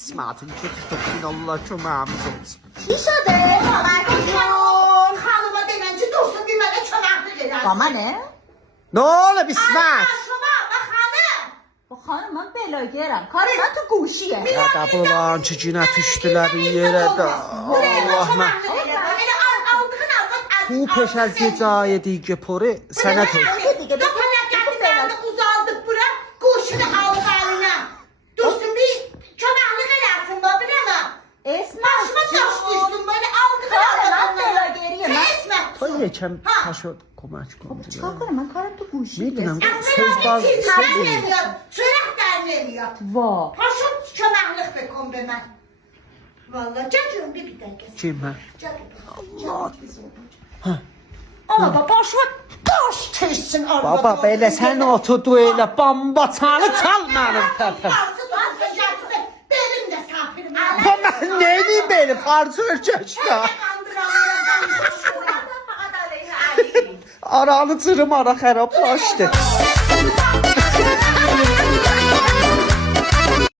İsmail'in kötü topun Allah köməyimiz olsun. Şişadır. Hanıma demence dursun bir mənə çönəkli gelər. Bana ne? Ne olub İsmail? Şuna bak hanım. Bu hanım ben belə gəlirəm. Karına tu quşiyə. Ya da bulan ki yine düştüler yere de. Allah'ım. Bu peşer gecaya diye pori sənət olsun. Uzaldık bura. Quşunu aldı eline. Dursun bir çönəkli gelərsin babın ama. Esma. Başıma taş düşsün böyle aldı Karına belə gəlirəm. Esmet. Toy yekəm taşo komaç komdu. Çıxarım mən karına tu quşiyə. Ne bileyim söz bazı söz değil. Çörək dərleniyor. Va. Paşam çönəklik be kom be mən. Vallahi cacığım bir dakika. Kim ha? Allah. Ha. Ama başıma taş kessin arada. Baba belə sən oturdu elə bambaçanı çal mənim tərəfim. Benim de safirim. Bu mən neyini belə farcı ölçəkdə? Aranı cırım ara xərablaşdı.